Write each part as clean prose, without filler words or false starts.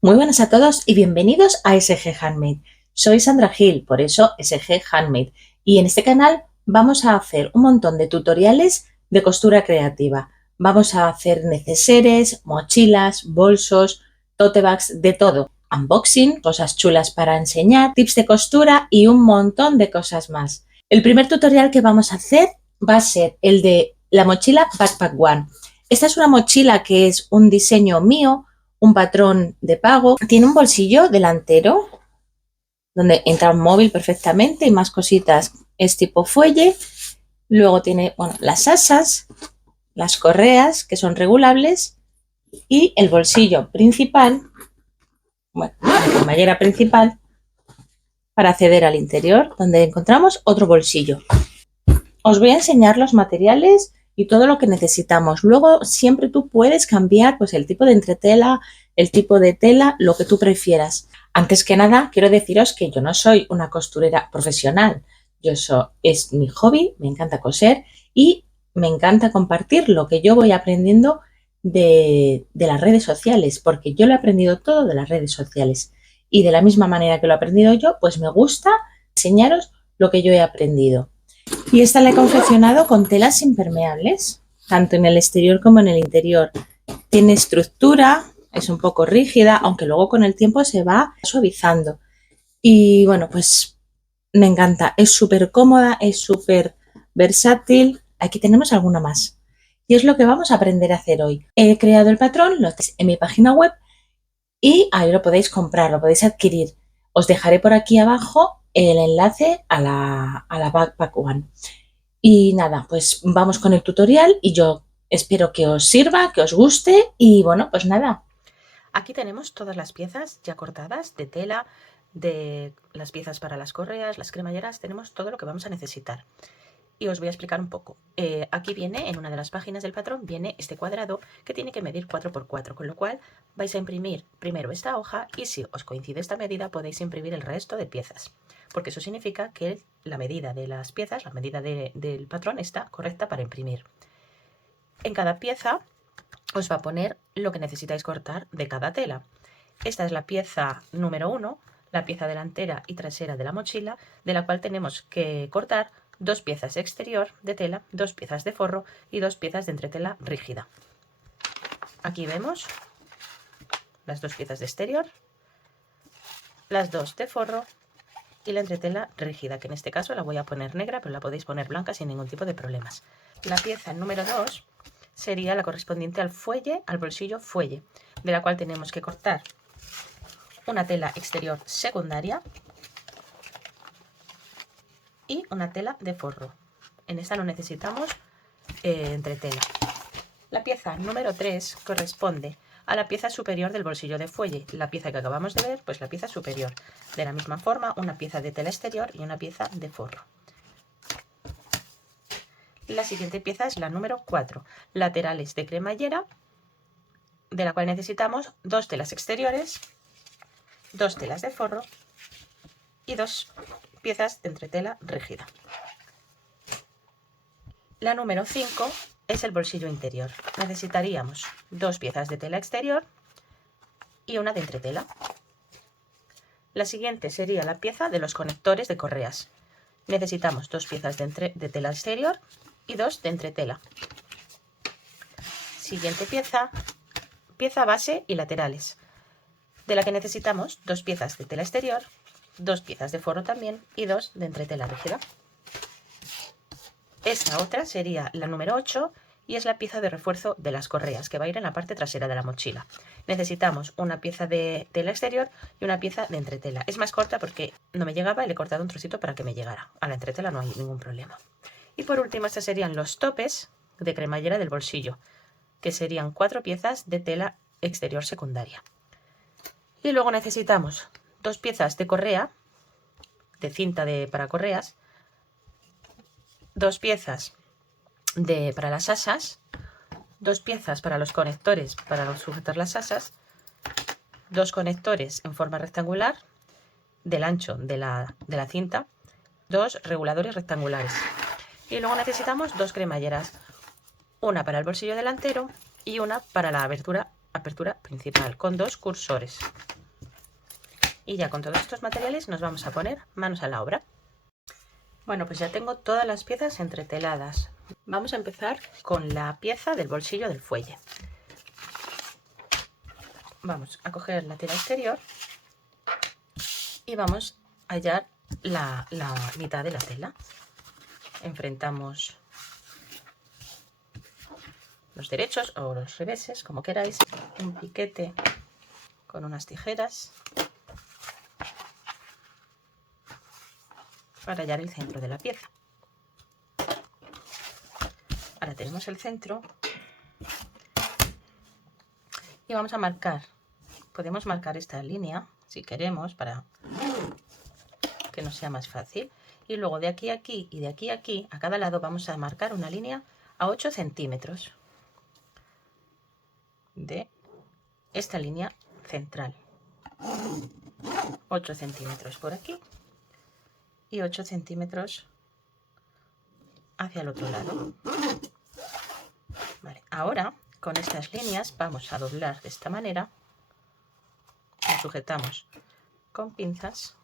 Muy buenas a todos y bienvenidos a SG Handmade. Soy Sandra Gil, por eso SG Handmade, y en este canal vamos a hacer un montón de tutoriales de costura creativa. Vamos a hacer neceseres, mochilas, bolsos, tote bags, de todo. Unboxing, cosas chulas para enseñar, tips de costura y un montón de cosas más. El primer tutorial que vamos a hacer va a ser el de la mochila Backpack One. Esta es una mochila que es un diseño mío, un patrón de pago. Tiene un bolsillo delantero donde entra un móvil perfectamente y más cositas. Es tipo fuelle. Luego tiene las asas, las correas que son regulables y el bolsillo principal, la cremallera principal para acceder al interior, donde encontramos otro bolsillo. Os voy a enseñar los materiales y todo lo que necesitamos. Luego siempre tú puedes cambiar pues el tipo de entretela, el tipo de tela, lo que tú prefieras. Antes que nada, quiero deciros que yo no soy una costurera profesional. Es mi hobby, me encanta coser y me encanta compartir lo que yo voy aprendiendo de las redes sociales, porque yo lo he aprendido todo de las redes sociales. Y de la misma manera que lo he aprendido yo, pues me gusta enseñaros lo que yo he aprendido. Y esta la he confeccionado con telas impermeables, tanto en el exterior como en el interior. Tiene estructura, es un poco rígida, aunque luego con el tiempo se va suavizando. Y bueno, pues me encanta, es súper cómoda, es súper versátil. Aquí tenemos alguna más. Y es lo que vamos a aprender a hacer hoy. He creado el patrón, lo tenéis en mi página web y ahí lo podéis comprar, lo podéis adquirir. Os dejaré por aquí abajo el enlace a la Backpack One. Y nada, pues vamos con el tutorial y yo espero que os sirva, que os guste y bueno, pues nada. Aquí tenemos todas las piezas ya cortadas de tela, de las piezas para las correas, las cremalleras, tenemos todo lo que vamos a necesitar. Y os voy a explicar un poco. Aquí viene, en una de las páginas del patrón, viene este cuadrado que tiene que medir 4×4, con lo cual vais a imprimir primero esta hoja y si os coincide esta medida podéis imprimir el resto de piezas, porque eso significa que la medida de las piezas, la medida del patrón está correcta para imprimir. En cada pieza os va a poner lo que necesitáis cortar de cada tela. Esta es la pieza número 1, la pieza delantera y trasera de la mochila, de la cual tenemos que cortar 2 piezas exterior de tela, 2 piezas de forro y 2 piezas de entretela rígida. Aquí vemos las 2 piezas de exterior, las 2 de forro y la entretela rígida, que en este caso la voy a poner negra, pero la podéis poner blanca sin ningún tipo de problemas. La pieza número 2 sería la correspondiente al fuelle, al bolsillo fuelle, de la cual tenemos que cortar una tela exterior secundaria y una tela de forro. En esta no necesitamos entretela. La pieza número 3 corresponde a la pieza superior del bolsillo de fuelle, la pieza que acabamos de ver, pues la pieza superior. De la misma forma, una pieza de tela exterior y una pieza de forro. La siguiente pieza es la número 4, laterales de cremallera, de la cual necesitamos 2 telas exteriores, 2 telas de forro y 2 piezas de entretela rígida. La número 5 es el bolsillo interior. Necesitaríamos 2 piezas de tela exterior y una de entretela. La siguiente sería la pieza de los conectores de correas. Necesitamos 2 piezas de tela exterior y 2 de entretela. Siguiente pieza, pieza base y laterales, de la que necesitamos 2 piezas de tela exterior, 2 piezas de forro también y 2 de entretela rígida. Esta otra sería la número 8 y es la pieza de refuerzo de las correas, que va a ir en la parte trasera de la mochila. Necesitamos una pieza de tela exterior y una pieza de entretela. Es más corta porque no me llegaba y le he cortado un trocito para que me llegara. A la entretela no hay ningún problema. Y por último, estos serían los topes de cremallera del bolsillo, que serían 4 piezas de tela exterior secundaria. Y luego necesitamos 2 piezas de correa, de cinta para correas, 2 piezas para las asas, 2 piezas para los conectores para sujetar las asas, 2 conectores en forma rectangular del ancho de la cinta, 2 reguladores rectangulares. Y luego necesitamos 2 cremalleras, una para el bolsillo delantero y una para la abertura apertura principal con 2 cursores. Y ya con todos estos materiales nos vamos a poner manos a la obra. Bueno, pues ya tengo todas las piezas entreteladas. Vamos a empezar con la pieza del bolsillo del fuelle. Vamos a coger la tela exterior y vamos a hallar la mitad de la tela. Enfrentamos los derechos o los reveses, como queráis. Un piquete con unas tijeras para hallar el centro de la pieza. Ahora tenemos el centro y vamos a marcar. Podemos marcar esta línea si queremos para que nos sea más fácil. Y luego de aquí a aquí y de aquí a aquí, a cada lado vamos a marcar una línea a 8 centímetros de esta línea central. 8 centímetros por aquí y 8 centímetros hacia el otro lado. Vale, ahora con estas líneas vamos a doblar de esta manera. Lo sujetamos con pinzas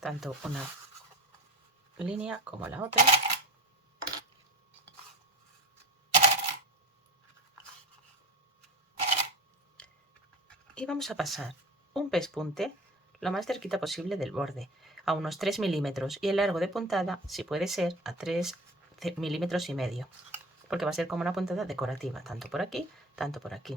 tanto una línea como la otra. Y vamos a pasar un pespunte lo más cerquita posible del borde, a unos 3 milímetros, y el largo de puntada, si puede ser, a 3 milímetros y medio, porque va a ser como una puntada decorativa, tanto por aquí, tanto por aquí.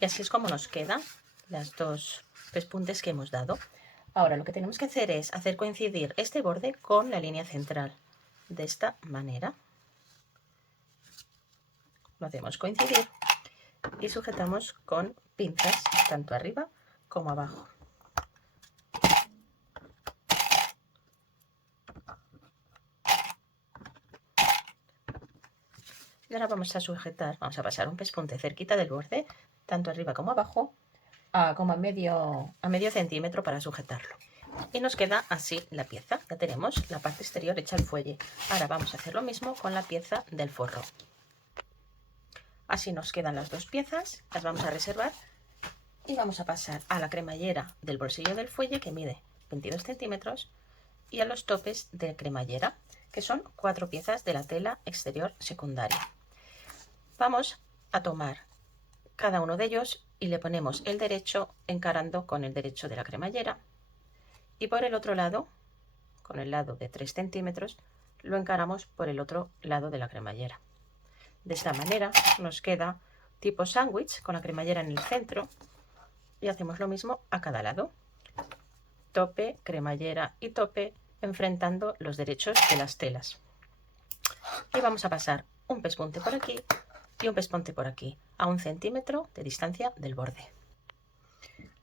Y así es como nos quedan las dos pespuntes que hemos dado. Ahora lo que tenemos que hacer es hacer coincidir este borde con la línea central. De esta manera. Lo hacemos coincidir y sujetamos con pinzas tanto arriba como abajo. Y ahora vamos a sujetar, vamos a pasar un pespunte cerquita del borde, tanto arriba como abajo, como a medio centímetro para sujetarlo. Y nos queda así la pieza. Ya tenemos la parte exterior hecha el fuelle. Ahora vamos a hacer lo mismo con la pieza del forro. Así nos quedan las dos piezas, las vamos a reservar y vamos a pasar a la cremallera del bolsillo del fuelle, que mide 22 centímetros, y a los topes de cremallera, que son 4 piezas de la tela exterior secundaria. Vamos a tomar cada uno de ellos y le ponemos el derecho encarando con el derecho de la cremallera, y por el otro lado, con el lado de 3 centímetros, lo encaramos por el otro lado de la cremallera. De esta manera nos queda tipo sándwich con la cremallera en el centro, y hacemos lo mismo a cada lado. Tope, cremallera y tope, enfrentando los derechos de las telas. Y vamos a pasar un pespunte por aquí y un pespunte por aquí, a 1 centímetro de distancia del borde.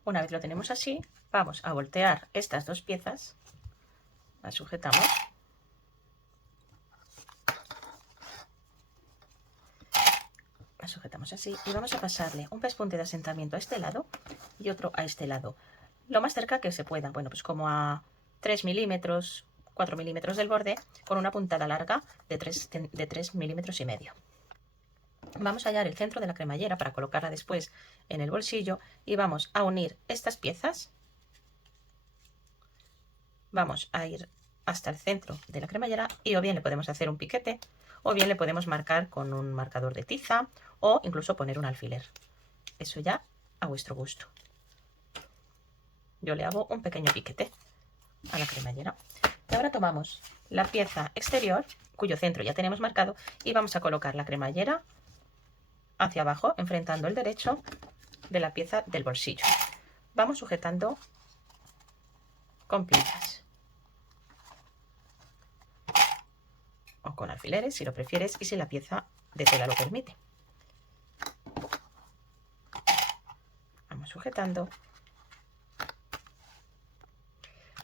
Una vez lo tenemos así, vamos a voltear estas dos piezas, las sujetamos, así, y vamos a pasarle un pespunte de asentamiento a este lado y otro a este lado, lo más cerca que se pueda, bueno, pues como a 3 milímetros, 4 milímetros del borde, con una puntada larga de 3 milímetros y medio. Vamos a hallar el centro de la cremallera para colocarla después en el bolsillo y vamos a unir estas piezas. Vamos a ir hasta el centro de la cremallera y o bien le podemos hacer un piquete o bien le podemos marcar con un marcador de tiza o incluso poner un alfiler. Eso ya a vuestro gusto. Yo le hago un pequeño piquete a la cremallera. Y ahora tomamos la pieza exterior, cuyo centro ya tenemos marcado, y vamos a colocar la cremallera hacia abajo, enfrentando el derecho de la pieza del bolsillo. Vamos sujetando con pinzas o con alfileres si lo prefieres, y si la pieza de tela lo permite. Vamos sujetando.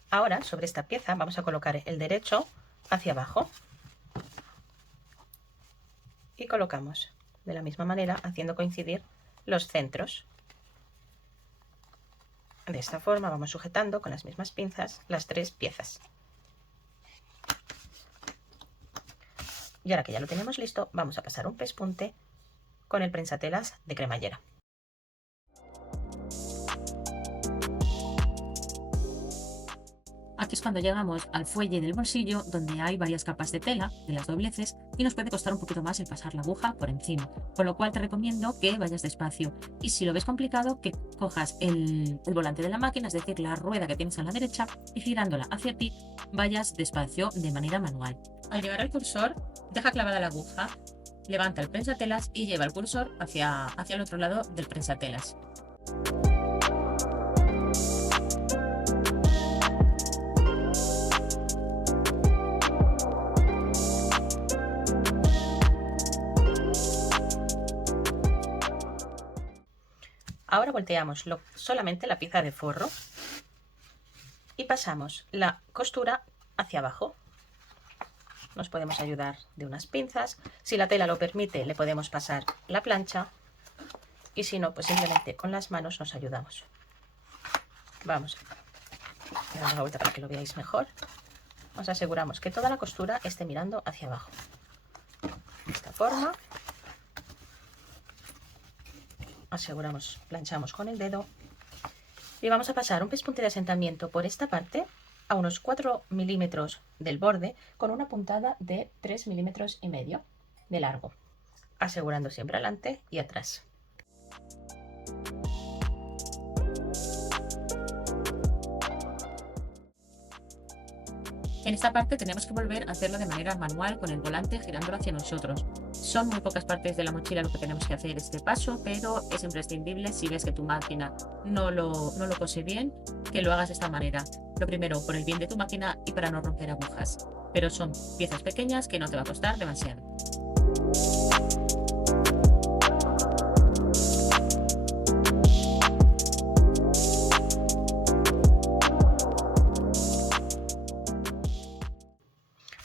Ahora sobre esta pieza vamos a colocar el derecho hacia abajo y colocamos de la misma manera haciendo coincidir los centros. De esta forma vamos sujetando con las mismas pinzas las tres piezas. Y ahora que ya lo tenemos listo, vamos a pasar un pespunte con el prensatelas de cremallera. Aquí es cuando llegamos al fuelle del bolsillo, donde hay varias capas de tela de las dobleces y nos puede costar un poquito más el pasar la aguja por encima, con lo cual te recomiendo que vayas despacio y si lo ves complicado que cojas el volante de la máquina, es decir, la rueda que tienes a la derecha, y girándola hacia ti vayas despacio de manera manual. Al llegar al cursor, deja clavada la aguja, levanta el prensatelas y lleva el cursor hacia el otro lado del prensatelas. Ahora volteamos solamente la pieza de forro y pasamos la costura hacia abajo. Nos podemos ayudar de unas pinzas. Si la tela lo permite, le podemos pasar la plancha. Y si no, pues simplemente con las manos nos ayudamos. Vamos a dar la vuelta para que lo veáis mejor. Nos aseguramos que toda la costura esté mirando hacia abajo. De esta forma. Aseguramos, planchamos con el dedo. Y vamos a pasar un pespunte de asentamiento por esta parte a unos 4 milímetros del borde con una puntada de 3,5 milímetros de largo, asegurando siempre adelante y atrás. En esta parte tenemos que volver a hacerlo de manera manual con el volante girándolo hacia nosotros. Son muy pocas partes de la mochila lo que tenemos que hacer este paso, pero es imprescindible si ves que tu máquina no lo cose bien, que lo hagas de esta manera. Lo primero, por el bien de tu máquina y para no romper agujas. Pero son piezas pequeñas que no te va a costar demasiado.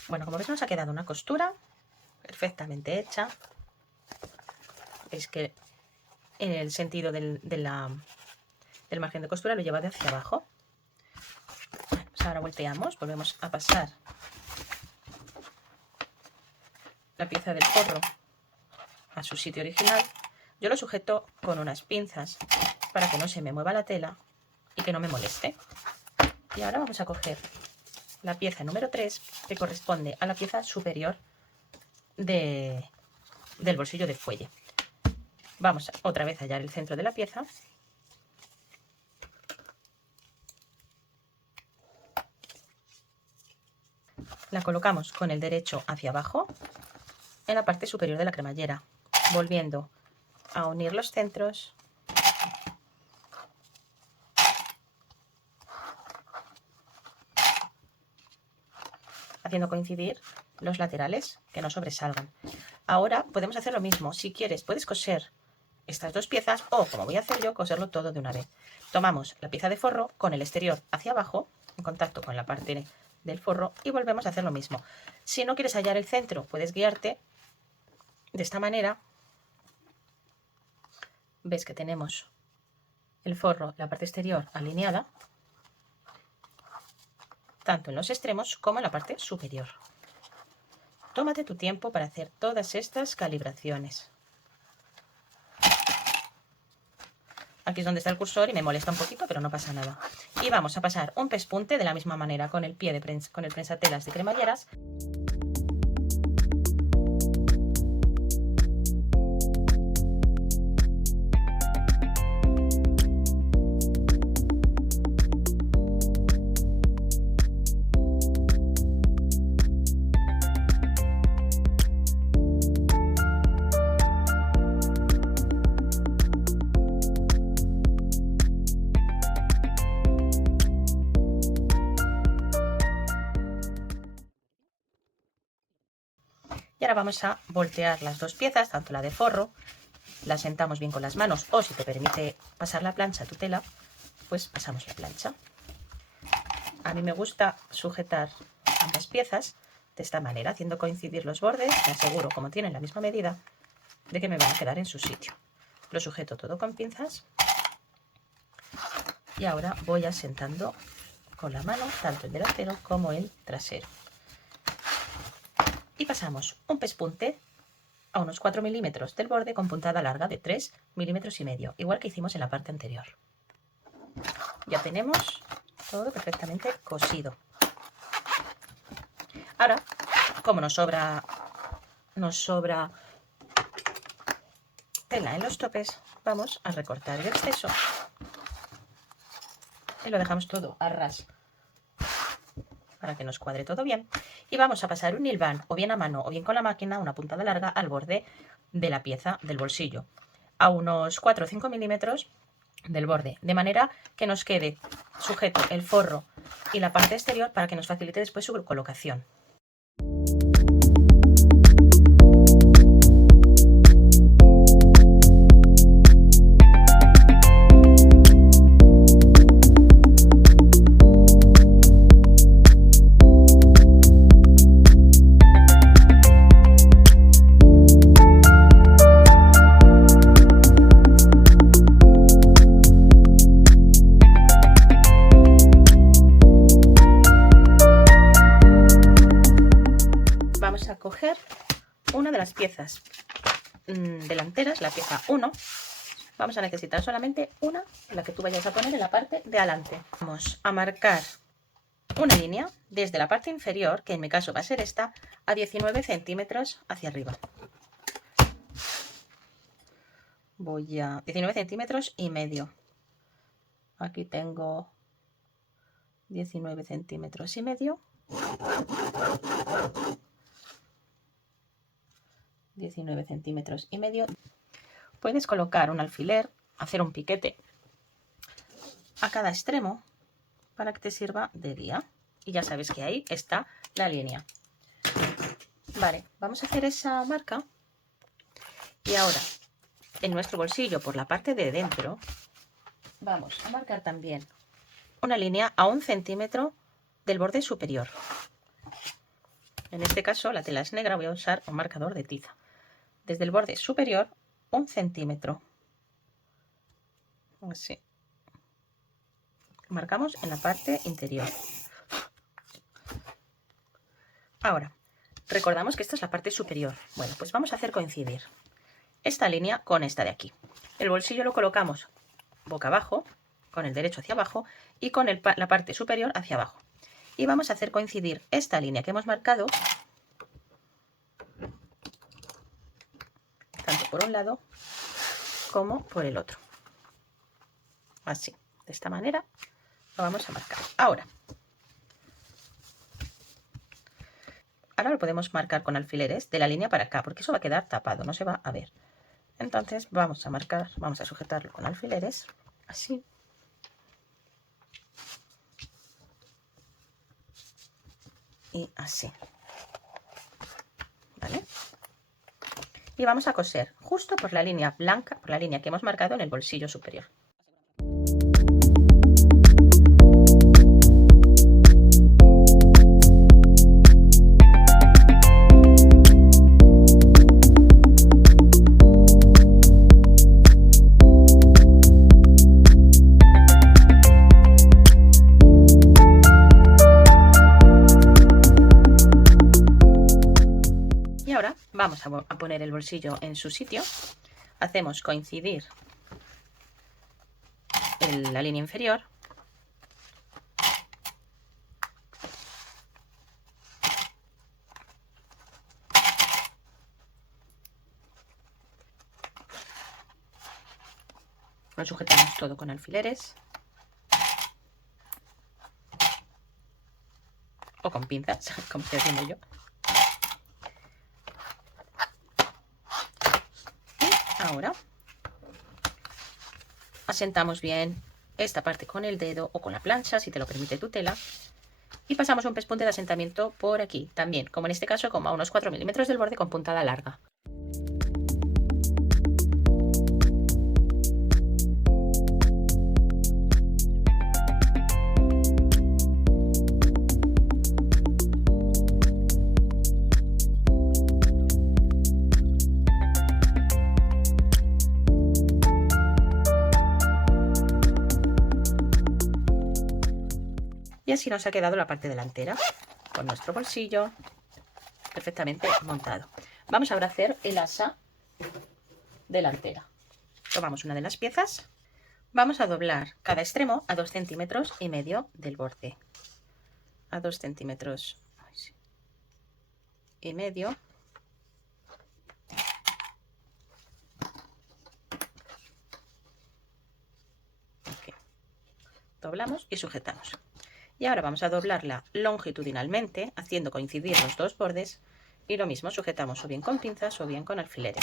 Bueno, como ves nos ha quedado una costura perfectamente hecha. Veis que en el sentido del margen de costura lo lleva de hacia abajo. Pues ahora volteamos, volvemos a pasar la pieza del forro a su sitio original. Yo lo sujeto con unas pinzas para que no se me mueva la tela y que no me moleste. Y ahora vamos a coger la pieza número 3, que corresponde a la pieza superior del bolsillo del fuelle. Vamos otra vez a hallar el centro de la pieza. La colocamos con el derecho hacia abajo en la parte superior de la cremallera, volviendo a unir los centros. Haciendo coincidir los laterales, que no sobresalgan. Ahora podemos hacer lo mismo. Si quieres, puedes coser estas dos piezas o, como voy a hacer yo, coserlo todo de una vez. Tomamos la pieza de forro con el exterior hacia abajo, en contacto con la parte del forro, y volvemos a hacer lo mismo. Si no quieres hallar el centro, puedes guiarte de esta manera. Ves que tenemos el forro, la parte exterior alineada, tanto en los extremos como en la parte superior. Tómate tu tiempo para hacer todas estas calibraciones. Aquí es donde está el cursor y me molesta un poquito, pero no pasa nada. Y vamos a pasar un pespunte de la misma manera con el pie con el prensatelas de cremalleras. ahora vamos a voltear las dos piezas, tanto la de forro, la sentamos bien con las manos, o si te permite pasar la plancha a tu tela, pues pasamos la plancha. A mí me gusta sujetar ambas piezas de esta manera, haciendo coincidir los bordes. Me aseguro, como tienen la misma medida, de que me van a quedar en su sitio. Lo sujeto todo con pinzas y ahora voy asentando con la mano tanto el delantero como el trasero. Y pasamos un pespunte a unos 4 milímetros del borde con puntada larga de 3,5 milímetros, igual que hicimos en la parte anterior. Ya tenemos todo perfectamente cosido. Ahora, como nos sobra tela en los topes, vamos a recortar el exceso y lo dejamos todo a ras para que nos cuadre todo bien. Y vamos a pasar un hilván, o bien a mano o bien con la máquina, una puntada larga al borde de la pieza del bolsillo, a unos 4 o 5 milímetros del borde, de manera que nos quede sujeto el forro y la parte exterior para que nos facilite después su colocación. Vamos a coger una de las piezas delanteras, la pieza 1. Vamos a necesitar solamente una, la que tú vayas a poner en la parte de adelante. Vamos a marcar una línea desde la parte inferior, que en mi caso va a ser esta, a 19 centímetros hacia arriba. Voy a 19 centímetros y medio. Aquí tengo 19 centímetros y medio. 19 centímetros y medio. Puedes colocar un alfiler, hacer un piquete a cada extremo para que te sirva de guía. Y ya sabes que ahí está la línea. Vale, vamos a hacer esa marca. Y ahora, en nuestro bolsillo, por la parte de dentro, vamos a marcar también una línea a 1 centímetro del borde superior. En este caso, la tela es negra, voy a usar un marcador de tiza. Desde el borde superior, 1 centímetro. Así. Marcamos en la parte interior. Ahora, recordamos que esta es la parte superior. Bueno, pues vamos a hacer coincidir esta línea con esta de aquí. El bolsillo lo colocamos boca abajo, con el derecho hacia abajo y con la parte superior hacia abajo. Y vamos a hacer coincidir esta línea que hemos marcado, tanto por un lado como por el otro. Así, de esta manera lo vamos a marcar. Ahora lo podemos marcar con alfileres de la línea para acá, porque eso va a quedar tapado, no se va a ver. Entonces vamos a marcar, vamos a sujetarlo con alfileres, así. Y así. ¿Vale? Y vamos a coser justo por la línea blanca, por la línea que hemos marcado en el bolsillo superior. Vamos a poner el bolsillo en su sitio. Hacemos coincidir la línea inferior. Lo sujetamos todo con alfileres o con pinzas, como estoy haciendo yo. Ahora asentamos bien esta parte con el dedo o con la plancha, si te lo permite tu tela, Y pasamos un pespunte de asentamiento por aquí, también, como en este caso, como a unos 4 milímetros del borde con puntada larga. Y así nos ha quedado la parte delantera, con nuestro bolsillo perfectamente montado. Vamos ahora a hacer el asa delantera. Tomamos una de las piezas, vamos a doblar cada extremo a 2,5 centímetros del borde. A 2,5 centímetros aquí. Doblamos y sujetamos. Y ahora vamos a doblarla longitudinalmente, haciendo coincidir los dos bordes, y lo mismo sujetamos o bien con pinzas o bien con alfileres.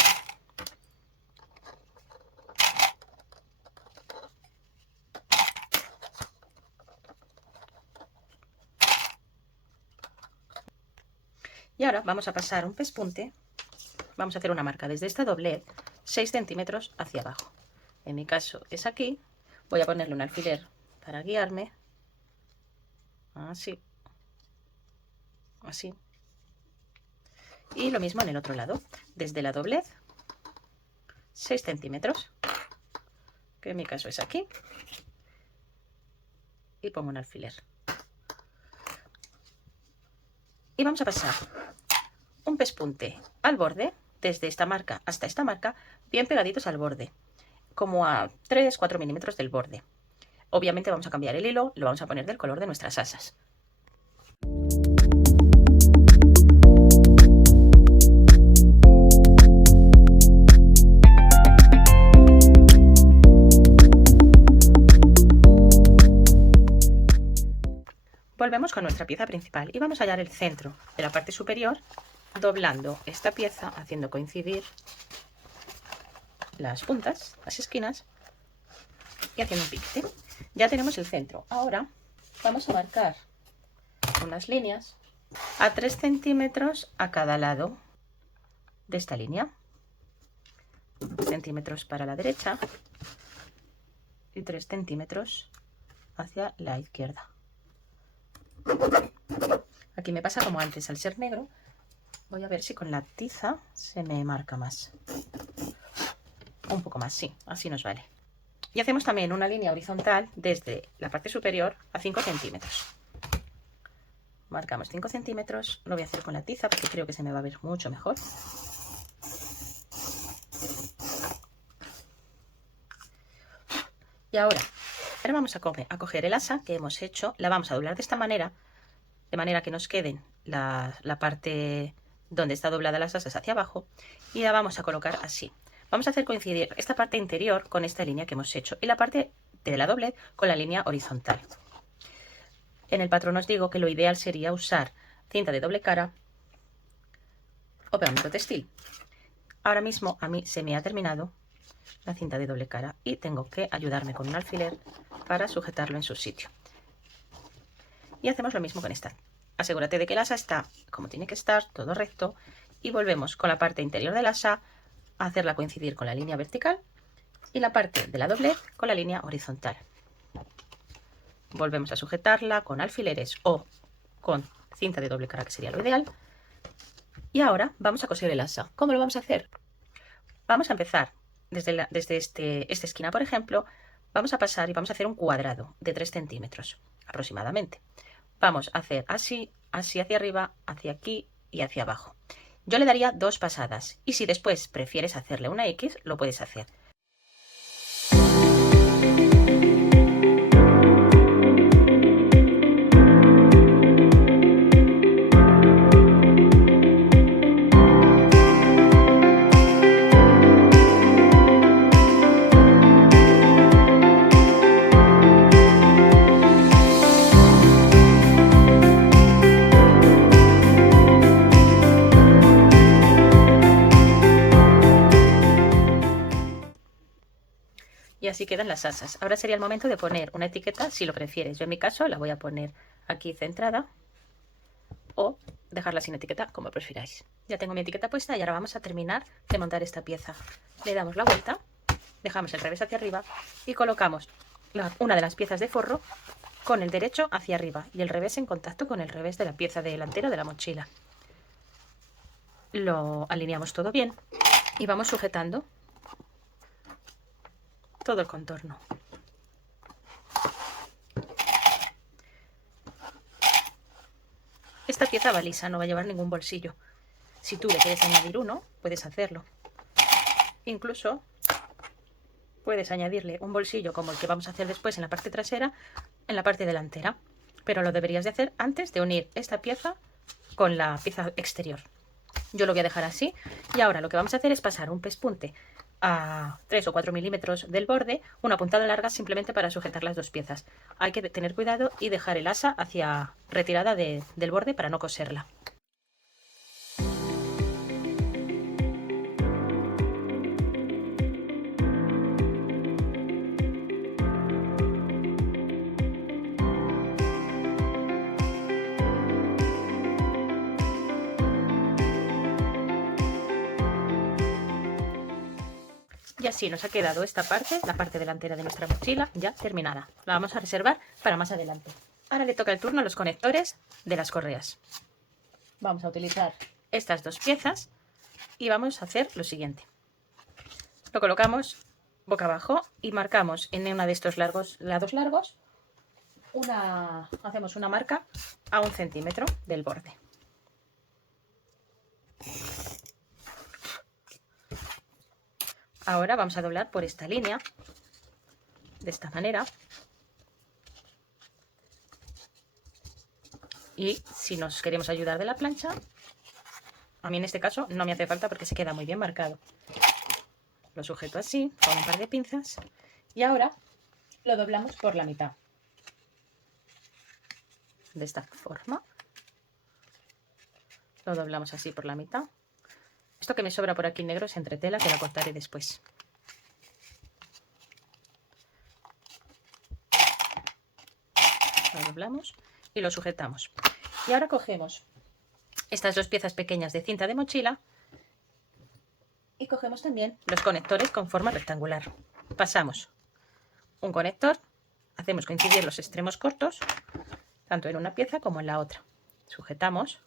Y ahora vamos a pasar un pespunte, vamos a hacer una marca desde esta doblez 6 centímetros hacia abajo. En mi caso es aquí, voy a ponerle un alfiler para guiarme. Así, así. Y lo mismo en el otro lado, desde la doblez 6 centímetros, que en mi caso es aquí, y pongo un alfiler. Y vamos a pasar un pespunte al borde, desde esta marca hasta esta marca, bien pegaditos al borde, como a 3-4 milímetros del borde. Obviamente vamos a cambiar el hilo, lo vamos a poner del color de nuestras asas. Volvemos con nuestra pieza principal y vamos a hallar el centro de la parte superior, doblando esta pieza, haciendo coincidir las puntas, las esquinas, y haciendo un piquete. Ya tenemos el centro. Ahora vamos a marcar unas líneas a 3 centímetros a cada lado de esta línea. 3 centímetros para la derecha y 3 centímetros hacia la izquierda. Aquí me pasa como antes, al ser negro, voy a ver si con la tiza se me marca más. Un poco más, sí, así nos vale. Y hacemos también una línea horizontal desde la parte superior a 5 centímetros. Marcamos 5 centímetros, lo voy a hacer con la tiza porque creo que se me va a ver mucho mejor. Y ahora vamos a coger el asa que hemos hecho, la vamos a doblar de esta manera, de manera que nos queden la parte donde está doblada las asas hacia abajo, y la vamos a colocar así. Vamos a hacer coincidir esta parte interior con esta línea que hemos hecho y la parte de la doblez con la línea horizontal. En el patrón os digo que lo ideal sería usar cinta de doble cara o pegamento textil. Ahora mismo a mí se me ha terminado la cinta de doble cara y tengo que ayudarme con un alfiler para sujetarlo en su sitio. Y hacemos lo mismo con esta. Asegúrate de que el asa está como tiene que estar, todo recto, y volvemos con la parte interior del asa a hacerla coincidir con la línea vertical y la parte de la doblez con la línea horizontal. Volvemos a sujetarla con alfileres o con cinta de doble cara, que sería lo ideal. Y ahora vamos a coser el asa. ¿Cómo lo vamos a hacer? Vamos a empezar desde esta esquina, por ejemplo, vamos a pasar y vamos a hacer un cuadrado de 3 centímetros aproximadamente. Vamos a hacer así, así hacia arriba, hacia aquí y hacia abajo. Yo le daría 2 pasadas y si después prefieres hacerle una X, lo puedes hacer. Y así quedan las asas. Ahora sería el momento de poner una etiqueta si lo prefieres. Yo en mi caso la voy a poner aquí centrada o dejarla sin etiqueta, como prefiráis. Ya tengo mi etiqueta puesta y ahora vamos a terminar de montar esta pieza. Le damos la vuelta, dejamos el revés hacia arriba y colocamos una de las piezas de forro con el derecho hacia arriba y el revés en contacto con el revés de la pieza delantera de la mochila. Lo alineamos todo bien y vamos sujetando todo el contorno. Esta pieza va lisa, no va a llevar ningún bolsillo. Si tú le quieres añadir uno, puedes hacerlo. Incluso puedes añadirle un bolsillo como el que vamos a hacer después en la parte trasera, en la parte delantera. Pero lo deberías de hacer antes de unir esta pieza con la pieza exterior. Yo lo voy a dejar así y ahora lo que vamos a hacer es pasar un pespunte a 3 o 4 milímetros del borde, una puntada larga simplemente para sujetar las dos piezas. Hay que tener cuidado y dejar el asa hacia retirada del borde para no coserla. Y así nos ha quedado esta parte, la parte delantera de nuestra mochila, ya terminada. La vamos a reservar para más adelante. Ahora le toca el turno a los conectores de las correas. Vamos a utilizar estas dos piezas y vamos a hacer lo siguiente. Lo colocamos boca abajo y marcamos en uno de estos lados largos, hacemos una marca a 1 centímetro del borde. Ahora vamos a doblar por esta línea, de esta manera. Y si nos queremos ayudar de la plancha, a mí en este caso no me hace falta porque se queda muy bien marcado. Lo sujeto así, con un par de pinzas, y ahora lo doblamos por la mitad. De esta forma. Lo doblamos así por la mitad. Esto que me sobra por aquí negro es entretela, que la cortaré después. Lo doblamos y lo sujetamos. Y ahora cogemos estas dos piezas pequeñas de cinta de mochila y cogemos también los conectores con forma rectangular. Pasamos un conector, hacemos coincidir los extremos cortos, tanto en una pieza como en la otra. Sujetamos.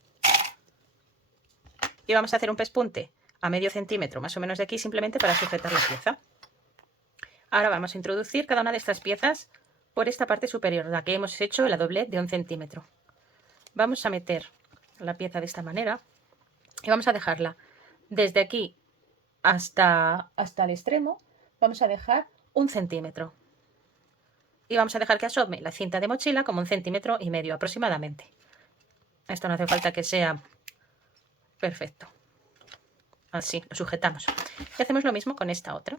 Y vamos a hacer un pespunte a medio centímetro, más o menos de aquí, simplemente para sujetar la pieza. Ahora vamos a introducir cada una de estas piezas por esta parte superior, la que hemos hecho la doblez de 1 centímetro. Vamos a meter la pieza de esta manera y vamos a dejarla desde aquí hasta el extremo, vamos a dejar 1 centímetro. Y vamos a dejar que asome la cinta de mochila como 1,5 centímetros aproximadamente. Esto no hace falta que sea perfecto. Así, lo sujetamos. Y hacemos lo mismo con esta otra.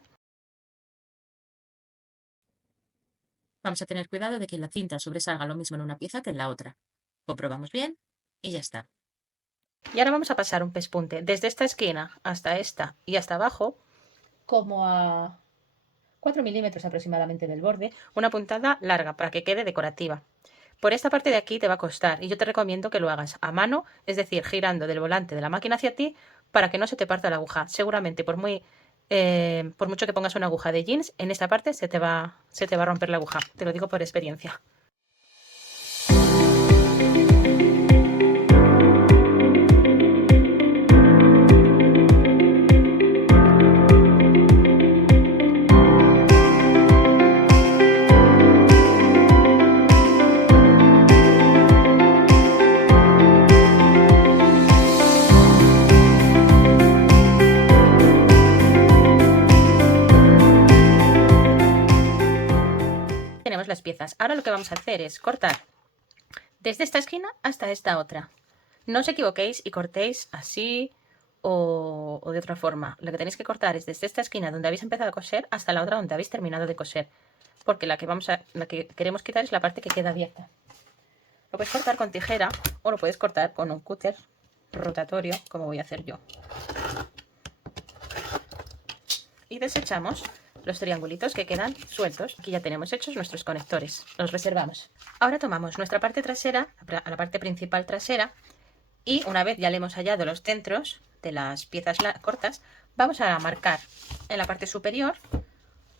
Vamos a tener cuidado de que la cinta sobresalga lo mismo en una pieza que en la otra. Comprobamos bien y ya está. Y ahora vamos a pasar un pespunte desde esta esquina hasta esta y hasta abajo, como a 4 milímetros aproximadamente del borde, una puntada larga para que quede decorativa. Por esta parte de aquí te va a costar y yo te recomiendo que lo hagas a mano, es decir, girando del volante de la máquina hacia ti para que no se te parta la aguja. Seguramente por mucho que pongas una aguja de jeans, en esta parte se te va a romper la aguja. Te lo digo por experiencia. Tenemos las piezas. Ahora lo que vamos a hacer es cortar desde esta esquina hasta esta otra. No os equivoquéis y cortéis así o de otra forma. Lo que tenéis que cortar es desde esta esquina donde habéis empezado a coser hasta la otra donde habéis terminado de coser. Porque la que queremos quitar es la parte que queda abierta. Lo puedes cortar con tijera o lo puedes cortar con un cúter rotatorio, como voy a hacer yo. Y desechamos los triangulitos que quedan sueltos. Aquí ya tenemos hechos nuestros conectores, los reservamos. Ahora tomamos nuestra parte trasera, la parte principal trasera, y una vez ya le hemos hallado los centros de las piezas cortas, vamos a marcar en la parte superior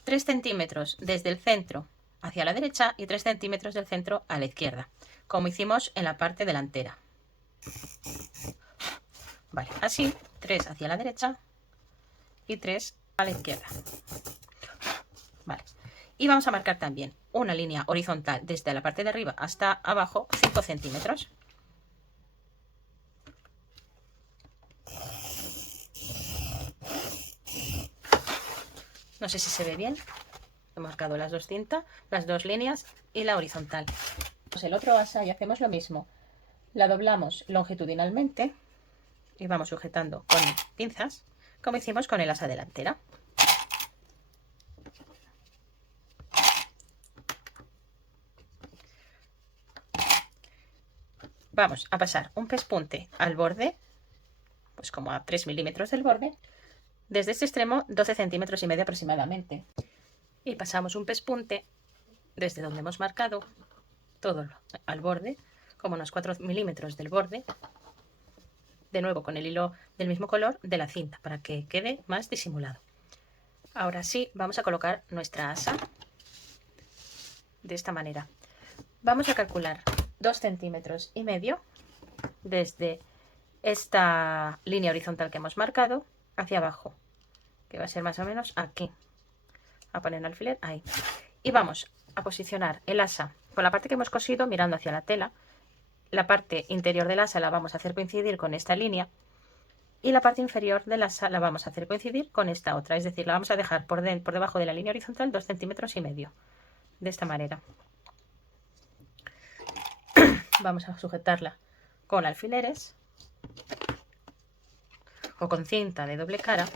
3 centímetros desde el centro hacia la derecha y 3 centímetros del centro a la izquierda, como hicimos en la parte delantera. Vale, así, 3 hacia la derecha y 3 a la izquierda. Vale. Y vamos a marcar también una línea horizontal desde la parte de arriba hasta abajo, 5 centímetros. No sé si se ve bien. He marcado las dos cintas, las dos líneas y la horizontal. Pues el otro asa y hacemos lo mismo. La doblamos longitudinalmente y vamos sujetando con pinzas, como hicimos con el asa delantera. Vamos a pasar un pespunte al borde, pues como a 3 milímetros del borde, desde este extremo 12 centímetros y medio aproximadamente. Y pasamos un pespunte desde donde hemos marcado todo al borde, como unos 4 milímetros del borde, de nuevo con el hilo del mismo color de la cinta, para que quede más disimulado. Ahora sí, vamos a colocar nuestra asa de esta manera. Vamos a calcular 2 centímetros y medio desde esta línea horizontal que hemos marcado hacia abajo, que va a ser más o menos aquí. A poner un alfiler ahí. Y vamos a posicionar el asa con la parte que hemos cosido mirando hacia la tela. La parte interior del asa la vamos a hacer coincidir con esta línea y la parte inferior del asa la vamos a hacer coincidir con esta otra, es decir, la vamos a dejar por debajo de la línea horizontal 2 centímetros y medio, de esta manera. Vamos a sujetarla con alfileres o con cinta de doble cara,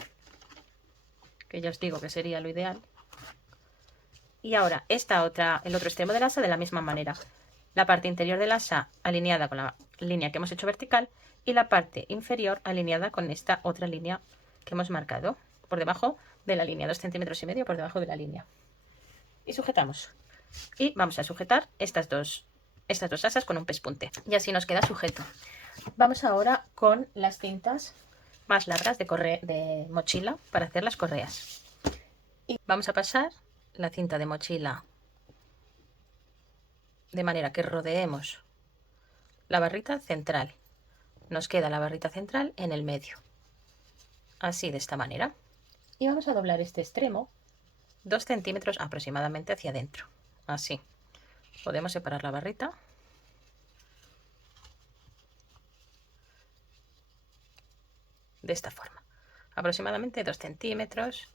que ya os digo que sería lo ideal. Y ahora el otro extremo del asa de la misma manera. La parte interior del asa alineada con la línea que hemos hecho vertical y la parte inferior alineada con esta otra línea que hemos marcado por debajo de la línea, 2 centímetros y medio por debajo de la línea. Y sujetamos. Y vamos a sujetar estas dos asas con un pespunte. Y así nos queda sujeto. Vamos ahora con las cintas más largas de mochila para hacer las correas. Y vamos a pasar la cinta de mochila de manera que rodeemos la barrita central. Nos queda la barrita central en el medio. Así, de esta manera. Y vamos a doblar este extremo 2 centímetros aproximadamente hacia adentro. Así. Podemos separar la barrita. De esta forma. Aproximadamente 2 centímetros.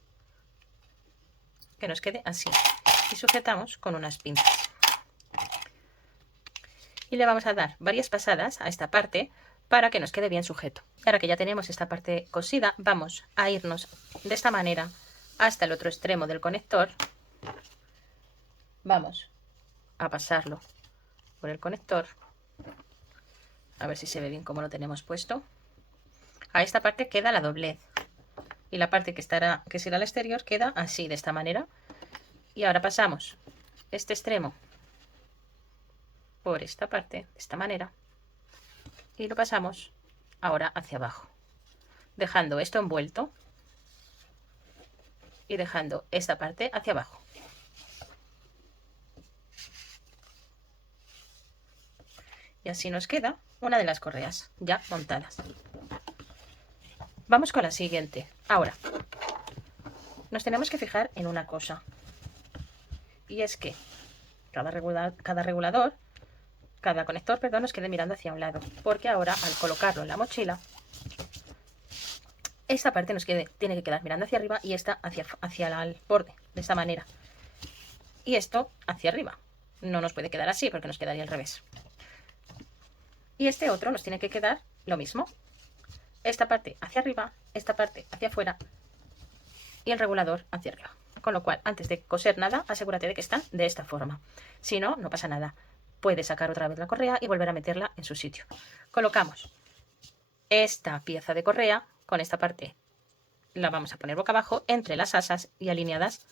Que nos quede así. Y sujetamos con unas pinzas. Y le vamos a dar varias pasadas a esta parte para que nos quede bien sujeto. Y ahora que ya tenemos esta parte cosida, vamos a irnos de esta manera hasta el otro extremo del conector. Vamos a pasarlo por el conector. A ver si se ve bien cómo lo tenemos puesto. A esta parte queda la doblez. Y la parte que será al exterior queda así, de esta manera. Y ahora pasamos este extremo por esta parte, de esta manera. Y lo pasamos ahora hacia abajo. Dejando esto envuelto. Y dejando esta parte hacia abajo. Y así nos queda una de las correas ya montadas. Vamos con la siguiente. Ahora, nos tenemos que fijar en una cosa. Y es que cada conector, perdón, nos quede mirando hacia un lado. Porque ahora, al colocarlo en la mochila, esta parte tiene que quedar mirando hacia arriba y esta hacia el borde, de esta manera. Y esto hacia arriba. No nos puede quedar así porque nos quedaría al revés. Y este otro nos tiene que quedar lo mismo. Esta parte hacia arriba, esta parte hacia afuera y el regulador hacia arriba. Con lo cual, antes de coser nada, asegúrate de que están de esta forma. Si no, no pasa nada. Puedes sacar otra vez la correa y volver a meterla en su sitio. Colocamos esta pieza de correa con esta parte. La vamos a poner boca abajo entre las asas y alineadas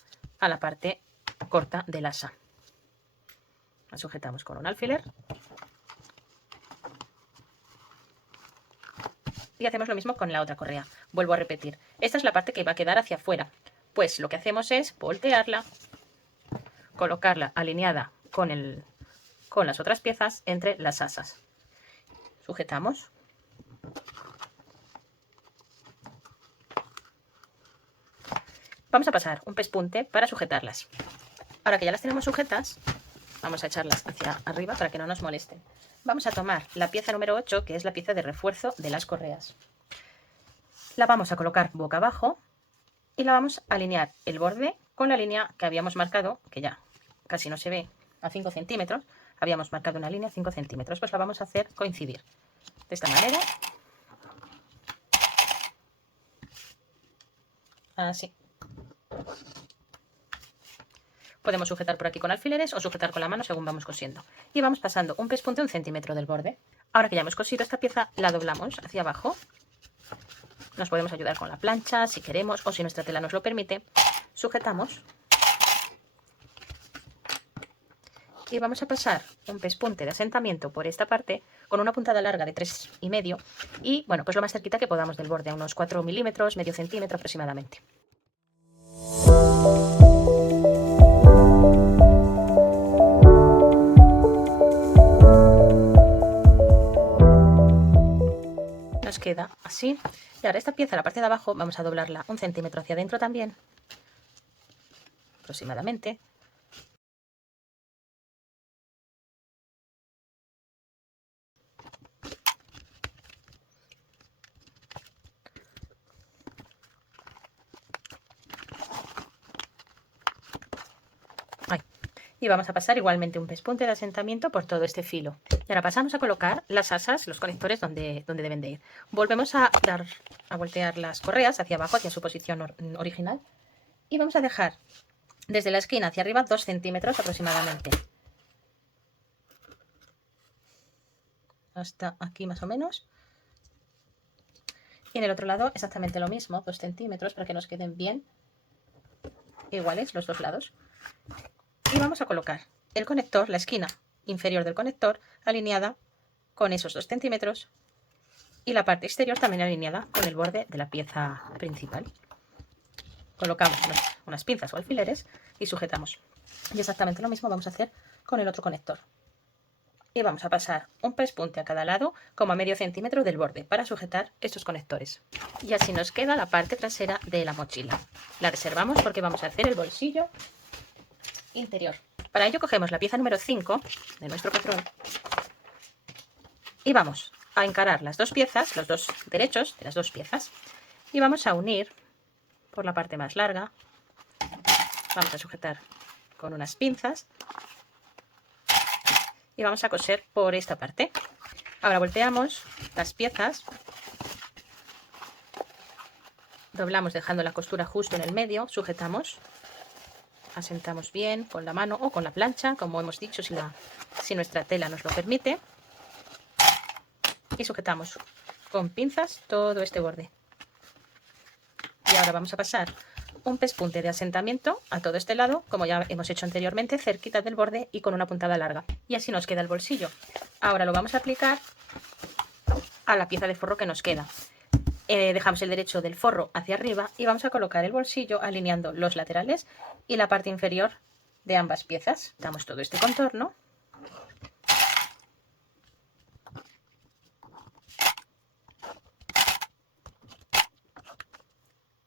a la parte corta del asa. La sujetamos con un alfiler y hacemos lo mismo con la otra correa. Vuelvo a repetir, esta es la parte que va a quedar hacia afuera, pues lo que hacemos es voltearla, colocarla alineada con las otras piezas entre las asas. Sujetamos. Vamos a pasar un pespunte para sujetarlas. Ahora que ya las tenemos sujetas, vamos a echarlas hacia arriba para que no nos molesten. Vamos a tomar la pieza número 8, que es la pieza de refuerzo de las correas. La vamos a colocar boca abajo y la vamos a alinear el borde con la línea que habíamos marcado, que ya casi no se ve, a 5 centímetros. Habíamos marcado una línea a 5 centímetros, pues la vamos a hacer coincidir. De esta manera. Así. Podemos sujetar por aquí con alfileres o sujetar con la mano según vamos cosiendo. Y vamos pasando un pespunte a 1 centímetro del borde. Ahora que ya hemos cosido esta pieza, la doblamos hacia abajo. Nos podemos ayudar con la plancha si queremos o si nuestra tela nos lo permite. Sujetamos. Y vamos a pasar un pespunte de asentamiento por esta parte con una puntada larga de 3,5 y bueno, pues lo más cerquita que podamos del borde, a unos 4 milímetros, medio centímetro aproximadamente. Nos queda así. Y ahora esta pieza, la parte de abajo, vamos a doblarla 1 centímetro hacia adentro también, aproximadamente. Y vamos a pasar igualmente un pespunte de asentamiento por todo este filo. Y ahora pasamos a colocar las asas, los conectores donde deben de ir. Volvemos a voltear las correas hacia abajo, hacia su posición original. Y vamos a dejar desde la esquina hacia arriba 2 centímetros aproximadamente. Hasta aquí más o menos. Y en el otro lado exactamente lo mismo, 2 centímetros para que nos queden bien iguales los dos lados. Y vamos a colocar el conector, la esquina inferior del conector, alineada con esos 2 centímetros y la parte exterior también alineada con el borde de la pieza principal. Colocamos unas pinzas o alfileres y sujetamos. Y exactamente lo mismo vamos a hacer con el otro conector. Y vamos a pasar un pespunte a cada lado como a medio centímetro del borde para sujetar estos conectores. Y así nos queda la parte trasera de la mochila. La reservamos porque vamos a hacer el bolsillo interior. Para ello cogemos la pieza número 5 de nuestro patrón y vamos a encarar las dos piezas, los dos derechos de las dos piezas, y vamos a unir por la parte más larga. Vamos a sujetar con unas pinzas y vamos a coser por esta parte. Ahora volteamos las piezas, doblamos dejando la costura justo en el medio, sujetamos, asentamos bien con la mano o con la plancha, como hemos dicho, si nuestra tela nos lo permite, y sujetamos con pinzas todo este borde. Y ahora vamos a pasar un pespunte de asentamiento a todo este lado, como ya hemos hecho anteriormente, cerquita del borde y con una puntada larga. Y así nos queda el bolsillo. Ahora lo vamos a aplicar a la pieza de forro que nos queda. Dejamos el derecho del forro hacia arriba y vamos a colocar el bolsillo alineando los laterales y la parte inferior de ambas piezas. Damos todo este contorno.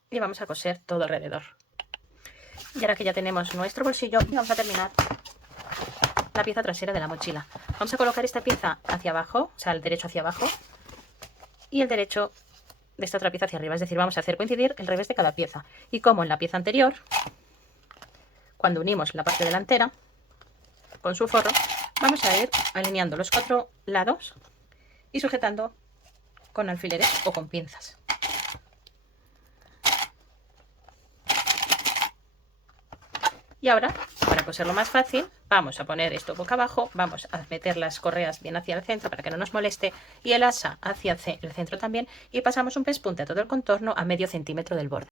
Y vamos a coser todo alrededor. Y ahora que ya tenemos nuestro bolsillo, vamos a terminar la pieza trasera de la mochila. Vamos a colocar esta pieza hacia abajo, o sea, el derecho hacia abajo y el derecho de esta otra pieza hacia arriba, es decir, vamos a hacer coincidir el revés de cada pieza. Y como en la pieza anterior, cuando unimos la parte delantera con su forro, vamos a ir alineando los 4 lados y sujetando con alfileres o con pinzas. Y ahora, para coserlo más fácil, vamos a poner esto boca abajo, vamos a meter las correas bien hacia el centro para que no nos moleste y el asa hacia el centro también, y pasamos un pespunte a todo el contorno a medio centímetro del borde.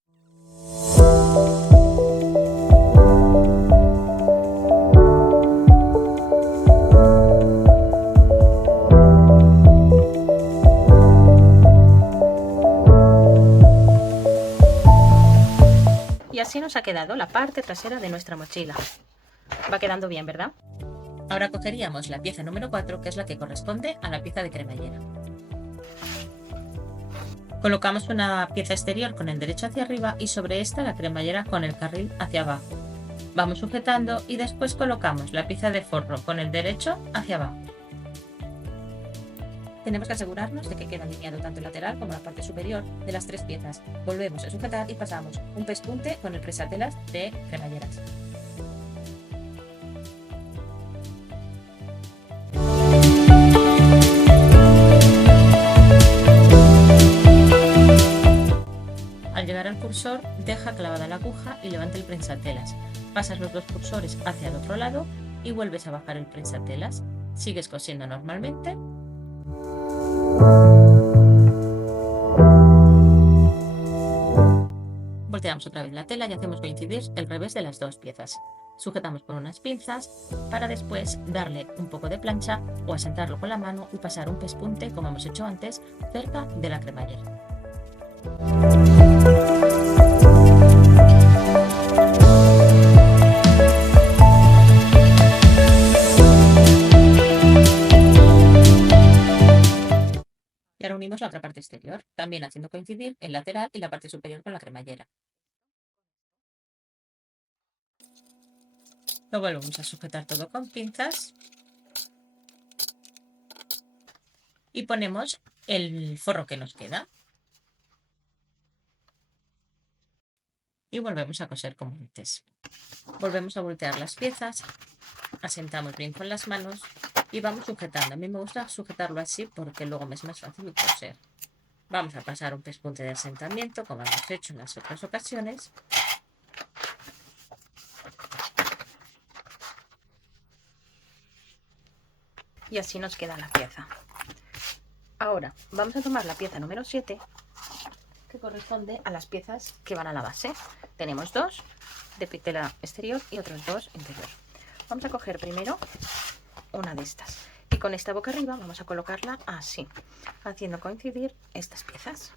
así nos ha quedado la parte trasera de nuestra mochila. Va quedando bien, ¿verdad? Ahora cogeríamos la pieza número 4, que es la que corresponde a la pieza de cremallera. Colocamos una pieza exterior con el derecho hacia arriba y sobre esta la cremallera con el carril hacia abajo. Vamos sujetando y después colocamos la pieza de forro con el derecho hacia abajo. Tenemos que asegurarnos de que queda alineado tanto el lateral como la parte superior de las 3 piezas. Volvemos a sujetar y pasamos un pespunte con el presatelas de cremalleras. Al llegar al cursor, deja clavada la aguja y levanta el prensatelas. Pasas los 2 cursores hacia el otro lado y vuelves a bajar el prensatelas. Sigues cosiendo normalmente. Volteamos otra vez la tela y hacemos coincidir el revés de las 2 piezas. Sujetamos con unas pinzas para después darle un poco de plancha o asentarlo con la mano y pasar un pespunte, como hemos hecho antes, cerca de la cremallera. Y ahora unimos la otra parte exterior, también haciendo coincidir el lateral y la parte superior con la cremallera. Lo volvemos a sujetar todo con pinzas y ponemos el forro que nos queda. Y volvemos a coser como antes. Volvemos a voltear las piezas, asentamos bien con las manos y vamos sujetando. A mí me gusta sujetarlo así porque luego me es más fácil coser. Vamos a pasar un pespunte de asentamiento como hemos hecho en las otras ocasiones. Y así nos queda la pieza. Ahora vamos a tomar la pieza número 7, que corresponde a las piezas que van a la base. Tenemos 2 de tela exterior y otros 2 interior. Vamos a coger primero una de estas y con esta boca arriba vamos a colocarla así, haciendo coincidir estas piezas.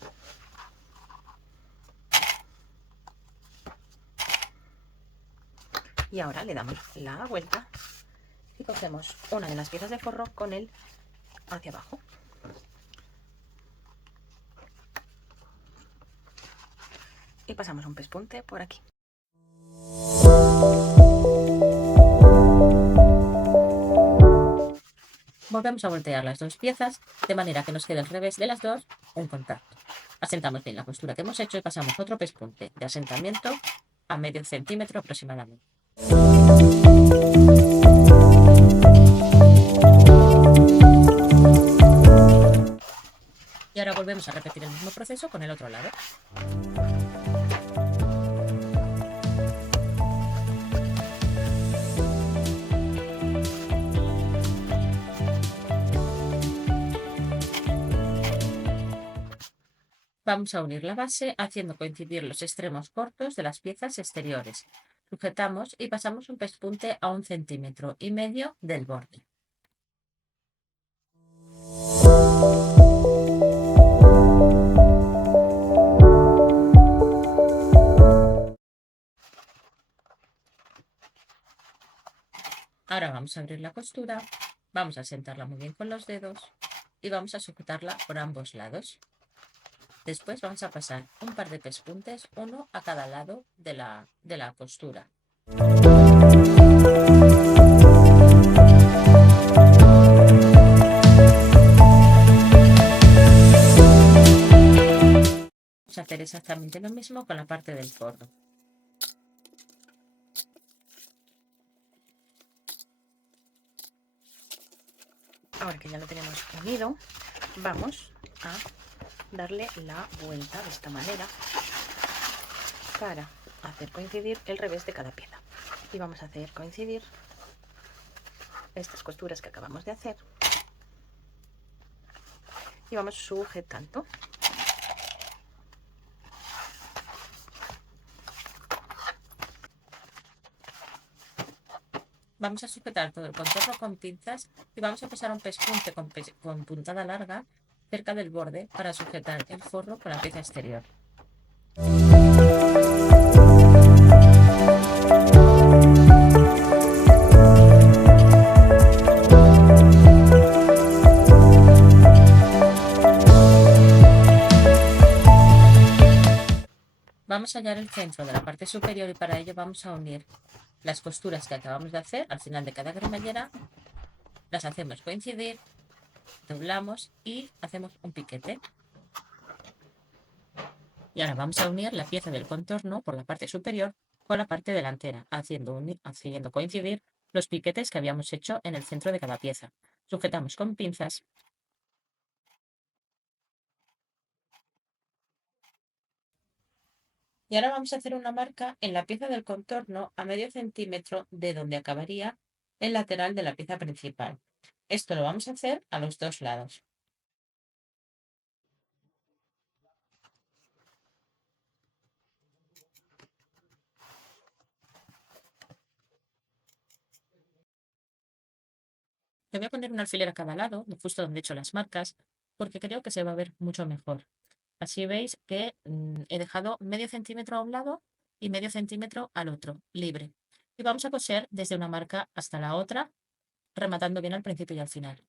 Y ahora le damos la vuelta y cogemos una de las piezas de forro con el hacia abajo. Y pasamos un pespunte por aquí. Volvemos a voltear las 2 piezas de manera que nos quede al revés de las 2 un contacto. Asentamos bien la costura que hemos hecho y pasamos otro pespunte de asentamiento a medio centímetro aproximadamente. Y ahora volvemos a repetir el mismo proceso con el otro lado. Vamos a unir la base haciendo coincidir los extremos cortos de las piezas exteriores. Sujetamos y pasamos un pespunte a 1,5 centímetros del borde. Ahora vamos a abrir la costura, vamos a sentarla muy bien con los dedos y vamos a sujetarla por ambos lados. Después vamos a pasar un par de pespuntes, uno a cada lado de la costura. Vamos a hacer exactamente lo mismo con la parte del forro. Ahora que ya lo tenemos unido, vamos a darle la vuelta de esta manera para hacer coincidir el revés de cada pieza. Y vamos a hacer coincidir estas costuras que acabamos de hacer y vamos sujetando. Vamos a sujetar todo el contorno con pinzas y vamos a pasar un pespunte con puntada larga cerca del borde para sujetar el forro con la pieza exterior. Vamos a hallar el centro de la parte superior y para ello vamos a unir las costuras que acabamos de hacer al final de cada cremallera, las hacemos coincidir, doblamos y hacemos un piquete. Y ahora vamos a unir la pieza del contorno por la parte superior con la parte delantera, haciendo coincidir los piquetes que habíamos hecho en el centro de cada pieza. Sujetamos con pinzas y ahora vamos a hacer una marca en la pieza del contorno a medio centímetro de donde acabaría el lateral de la pieza principal. Esto lo vamos a hacer a los dos lados. Le voy a poner un alfiler a cada lado, justo donde he hecho las marcas, porque creo que se va a ver mucho mejor. Así veis que he dejado medio centímetro a un lado y medio centímetro al otro, libre. Y vamos a coser desde una marca hasta la otra, rematando bien al principio y al final.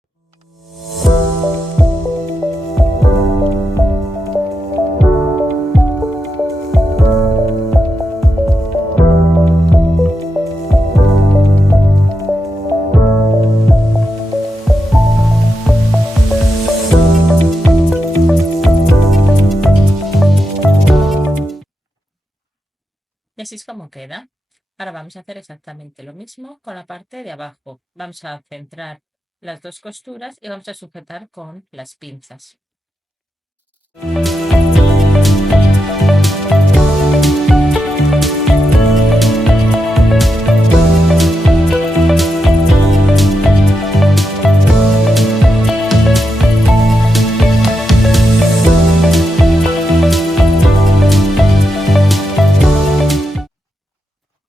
Y así es como queda. Ahora vamos a hacer exactamente lo mismo con la parte de abajo. Vamos a centrar las dos costuras y vamos a sujetar con las pinzas.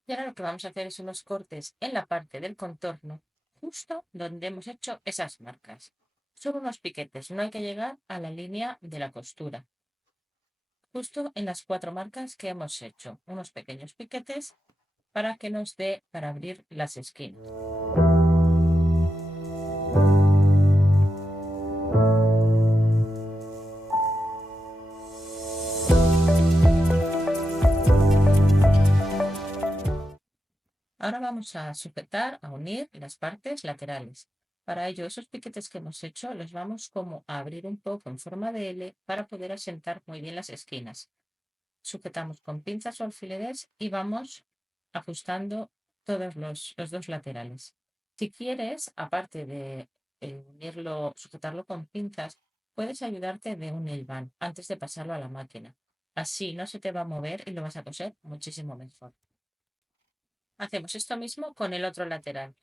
Y ahora lo que vamos a hacer es unos cortes en la parte del contorno, justo donde hemos hecho esas marcas. Son unos piquetes, no hay que llegar a la línea de la costura. Justo en las 4 marcas que hemos hecho, unos pequeños piquetes para que nos dé para abrir las esquinas. Ahora vamos a sujetar, a unir las partes laterales. Para ello, esos piquetes que hemos hecho los vamos como a abrir un poco en forma de L para poder asentar muy bien las esquinas. Sujetamos con pinzas o alfileres y vamos ajustando todos los dos laterales. Si quieres, aparte de sujetarlo con pinzas, puedes ayudarte de un hilván antes de pasarlo a la máquina. Así no se te va a mover y lo vas a coser muchísimo mejor. Hacemos esto mismo con el otro lateral.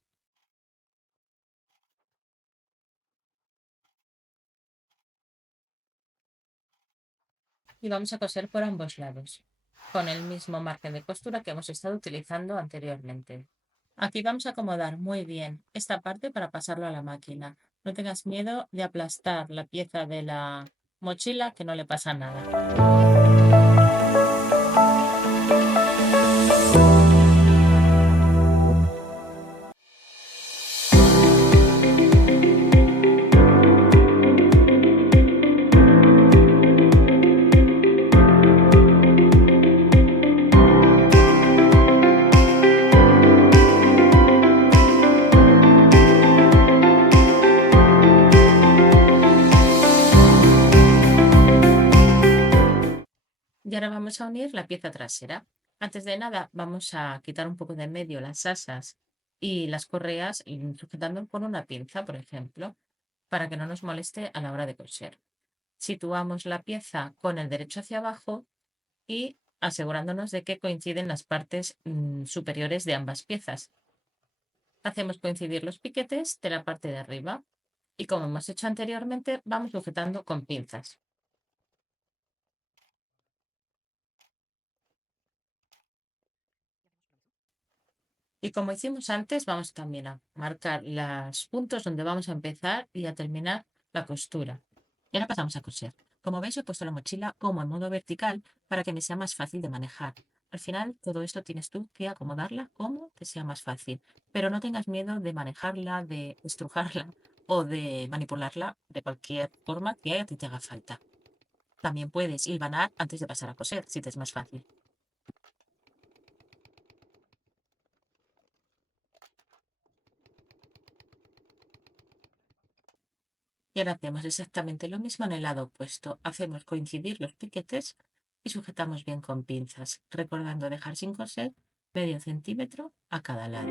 Y vamos a coser por ambos lados, con el mismo margen de costura que hemos estado utilizando anteriormente. Aquí vamos a acomodar muy bien esta parte para pasarlo a la máquina. No tengas miedo de aplastar la pieza de la mochila, que no le pasa nada. Y ahora vamos a unir la pieza trasera. Antes de nada, vamos a quitar un poco de en medio las asas y las correas, sujetando con una pinza, por ejemplo, para que no nos moleste a la hora de coser. Situamos la pieza con el derecho hacia abajo y asegurándonos de que coinciden las partes superiores de ambas piezas. Hacemos coincidir los piquetes de la parte de arriba y, como hemos hecho anteriormente, vamos sujetando con pinzas. Y como hicimos antes, vamos también a marcar los puntos donde vamos a empezar y a terminar la costura. Y ahora pasamos a coser. Como veis, he puesto la mochila como en modo vertical para que me sea más fácil de manejar. Al final, todo esto tienes tú que acomodarla como te sea más fácil. Pero no tengas miedo de manejarla, de estrujarla o de manipularla de cualquier forma que a ti te haga falta. También puedes hilvanar antes de pasar a coser, si te es más fácil. Y ahora hacemos exactamente lo mismo en el lado opuesto. Hacemos coincidir los piquetes y sujetamos bien con pinzas, recordando dejar sin coser medio centímetro a cada lado.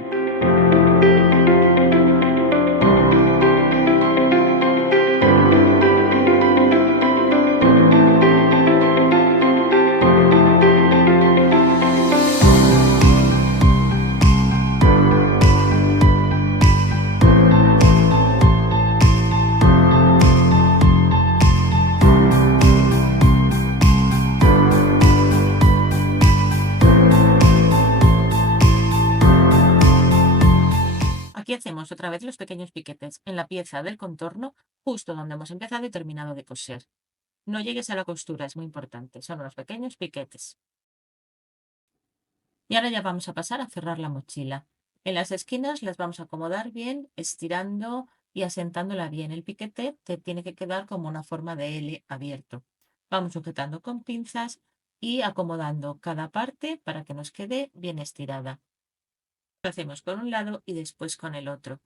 Aquí hacemos otra vez los pequeños piquetes en la pieza del contorno, justo donde hemos empezado y terminado de coser. No llegues a la costura, es muy importante, son unos pequeños piquetes. Y ahora ya vamos a pasar a cerrar la mochila. En las esquinas las vamos a acomodar bien, estirando y asentándola bien. El piquete te tiene que quedar como una forma de L abierto. Vamos sujetando con pinzas y acomodando cada parte para que nos quede bien estirada. Lo hacemos con un lado y después con el otro.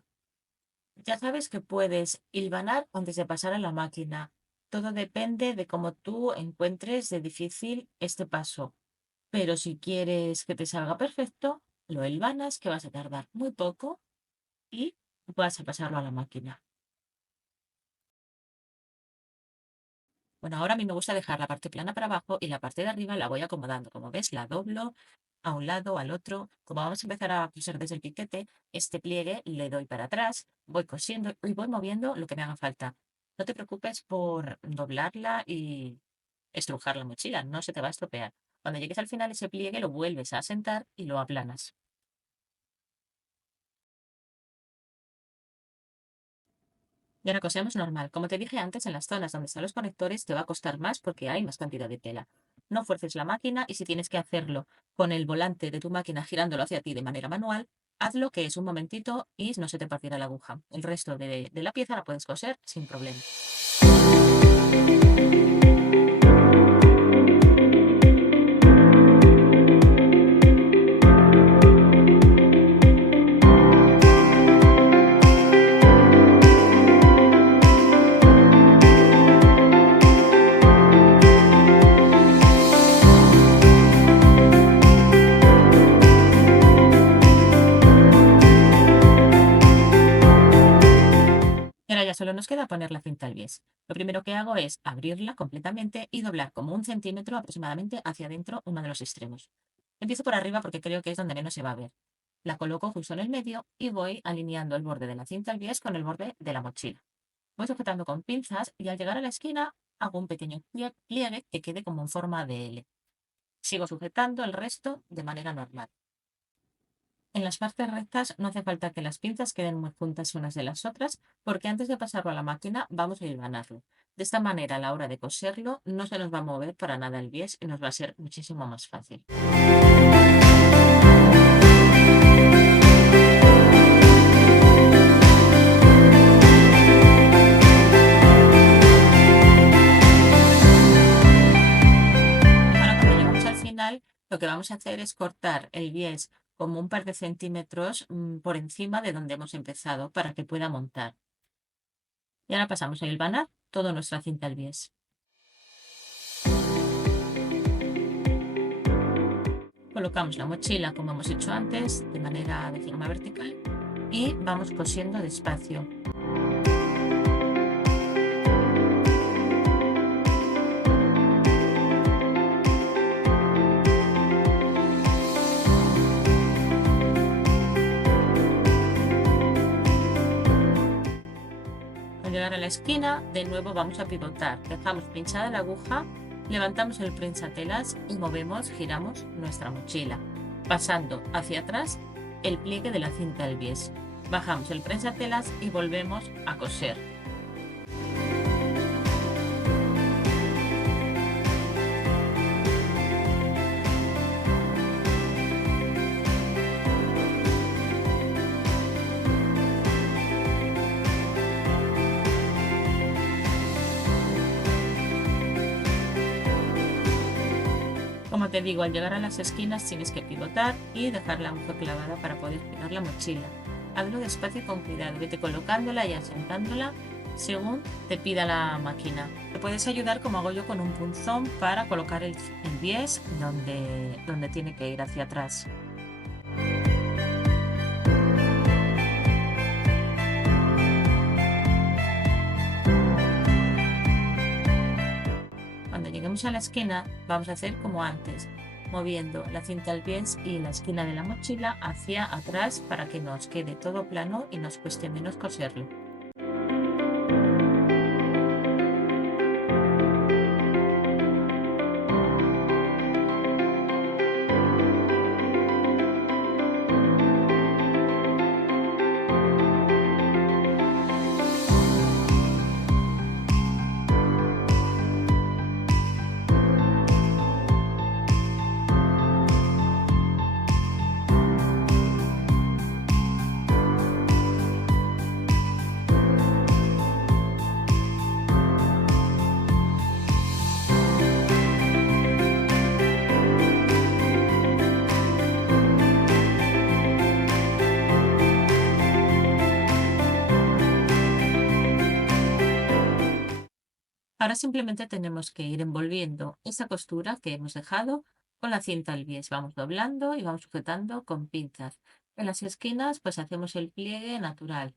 Ya sabes que puedes hilvanar antes de pasar a la máquina. Todo depende de cómo tú encuentres de difícil este paso. Pero si quieres que te salga perfecto, lo hilvanas, que vas a tardar muy poco y vas a pasarlo a la máquina. Bueno, ahora a mí me gusta dejar la parte plana para abajo y la parte de arriba la voy acomodando. Como ves, la doblo a un lado, al otro. Como vamos a empezar a coser desde el piquete, este pliegue le doy para atrás, voy cosiendo y voy moviendo lo que me haga falta. No te preocupes por doblarla y estrujar la mochila, no se te va a estropear. Cuando llegues al final, ese pliegue lo vuelves a asentar y lo aplanas. Y ahora cosemos normal. Como te dije antes, en las zonas donde están los conectores te va a costar más porque hay más cantidad de tela. No fuerces la máquina y si tienes que hacerlo con el volante de tu máquina girándolo hacia ti de manera manual, hazlo que es un momentito y no se te partirá la aguja. El resto de la pieza la puedes coser sin problema. Y ahora ya solo nos queda poner la cinta al bies. Lo primero que hago es abrirla completamente y doblar como 1 centímetro aproximadamente hacia adentro uno de los extremos. Empiezo por arriba porque creo que es donde menos se va a ver. La coloco justo en el medio y voy alineando el borde de la cinta al bies con el borde de la mochila. Voy sujetando con pinzas y al llegar a la esquina hago un pequeño pliegue que quede como en forma de L. Sigo sujetando el resto de manera normal. En las partes rectas no hace falta que las pinzas queden muy juntas unas de las otras, porque antes de pasarlo a la máquina vamos a hilvanarlo. De esta manera, a la hora de coserlo, no se nos va a mover para nada el bies y nos va a ser muchísimo más fácil. Ahora, cuando llegamos al final, lo que vamos a hacer es cortar el bies como un par de centímetros por encima de donde hemos empezado para que pueda montar. Y ahora pasamos a hilvanar toda nuestra cinta al bies. Colocamos la mochila como hemos hecho antes, de manera de forma vertical, y vamos cosiendo despacio. Al llegar a la esquina, de nuevo vamos a pivotar. Dejamos pinchada la aguja, levantamos el prensatelas y movemos, giramos nuestra mochila, pasando hacia atrás el pliegue de la cinta al bies. Bajamos el prensatelas y volvemos a coser. Como te digo, al llegar a las esquinas tienes que pivotar y dejar la aguja clavada para poder girar la mochila. Hazlo despacio y con cuidado, vete colocándola y asentándola según te pida la máquina. Te puedes ayudar como hago yo con un punzón para colocar el bies donde tiene que ir hacia atrás. Cuando lleguemos a la esquina vamos a hacer como antes, moviendo la cinta al bies y la esquina de la mochila hacia atrás para que nos quede todo plano y nos cueste menos coserlo. Ahora simplemente tenemos que ir envolviendo esa costura que hemos dejado con la cinta al bies. Vamos doblando y vamos sujetando con pinzas. En las esquinas pues hacemos el pliegue natural.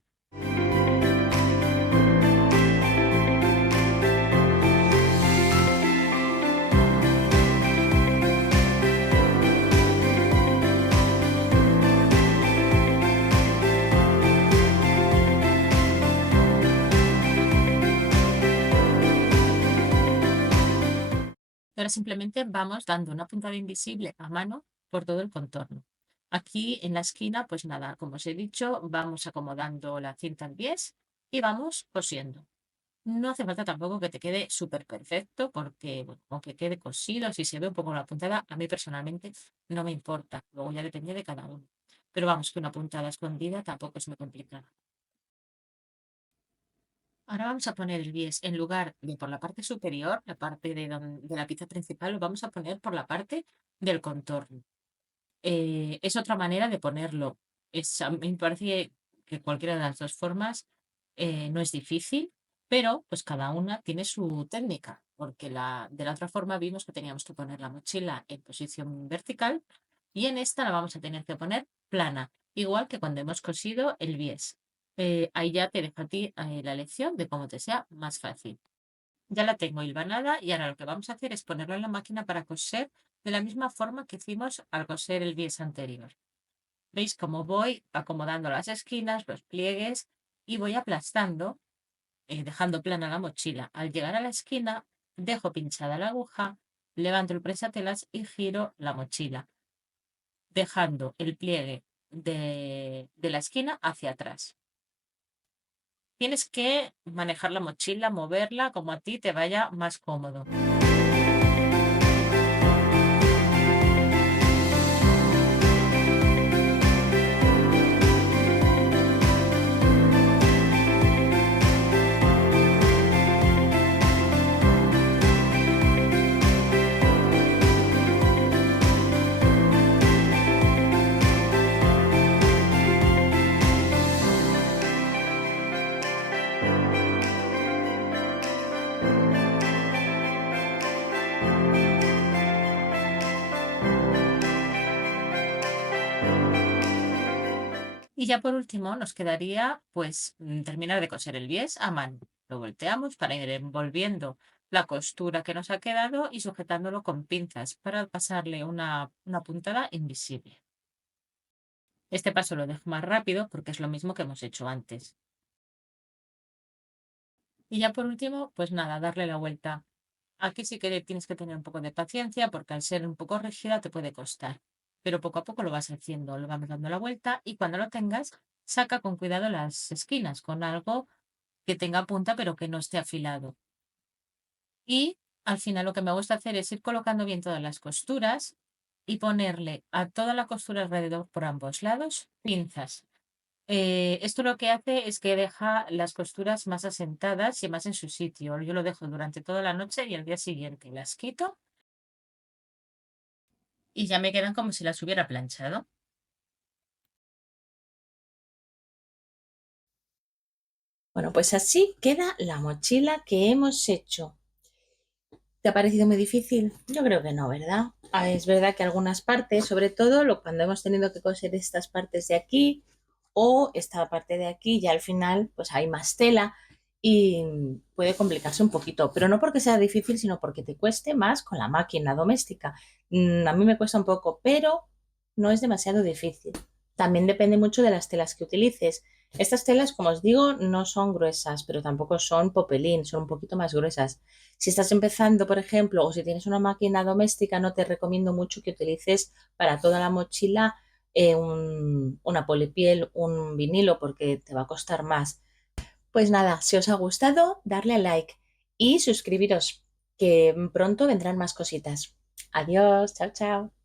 Ahora simplemente vamos dando una puntada invisible a mano por todo el contorno. Aquí en la esquina, pues nada, como os he dicho, vamos acomodando la cinta al bies y vamos cosiendo. No hace falta tampoco que te quede súper perfecto porque, bueno, aunque quede cosido, si se ve un poco la puntada, a mí personalmente no me importa. Luego ya depende de cada uno. Pero vamos, que una puntada escondida tampoco es muy complicada. Ahora vamos a poner el bies en lugar de por la parte superior, la parte de la pieza principal, lo vamos a poner por la parte del contorno. Es otra manera de ponerlo. A mí me parece que cualquiera de las dos formas no es difícil, pero pues cada una tiene su técnica, porque de la otra forma vimos que teníamos que poner la mochila en posición vertical y en esta la vamos a tener que poner plana, igual que cuando hemos cosido el bies. Ahí ya te dejo a ti la elección de cómo te sea más fácil. Ya la tengo hilvanada y ahora lo que vamos a hacer es ponerlo en la máquina para coser de la misma forma que hicimos al coser el bies anterior. ¿Veis cómo voy acomodando las esquinas, los pliegues y voy aplastando, dejando plana la mochila? Al llegar a la esquina, dejo pinchada la aguja, levanto el presatelas y giro la mochila, dejando el pliegue de la esquina hacia atrás. Tienes que manejar la mochila, moverla como a ti te vaya más cómodo. Y ya por último nos quedaría pues terminar de coser el bies a mano. Lo volteamos para ir envolviendo la costura que nos ha quedado y sujetándolo con pinzas para pasarle una puntada invisible. Este paso lo dejo más rápido porque es lo mismo que hemos hecho antes. Y ya por último, pues nada, darle la vuelta. Aquí sí que tienes que tener un poco de paciencia porque al ser un poco rígida te puede costar. Pero poco a poco lo vas haciendo, lo vamos dando la vuelta y cuando lo tengas, saca con cuidado las esquinas con algo que tenga punta pero que no esté afilado. Y al final lo que me gusta hacer es ir colocando bien todas las costuras y ponerle a toda la costura alrededor por ambos lados pinzas. Esto lo que hace es que deja las costuras más asentadas y más en su sitio. Yo lo dejo durante toda la noche y al día siguiente las quito y ya me quedan como si las hubiera planchado. Bueno, pues así queda la mochila que hemos hecho. ¿Te ha parecido muy difícil? Yo creo que no, ¿verdad? Es verdad que algunas partes, sobre todo cuando hemos tenido que coser estas partes de aquí o esta parte de aquí, ya al final pues hay más tela y puede complicarse un poquito, pero no porque sea difícil, sino porque te cueste más con la máquina doméstica. A mí me cuesta un poco, pero no es demasiado difícil. También depende mucho de las telas que utilices. Estas telas, como os digo, no son gruesas, pero tampoco son popelín, son un poquito más gruesas. Si estás empezando, por ejemplo, o si tienes una máquina doméstica, no te recomiendo mucho que utilices para toda la mochila una polipiel, un vinilo, porque te va a costar más. Pues nada, si os ha gustado, darle a like y suscribiros, que pronto vendrán más cositas. Adiós, chao, chao.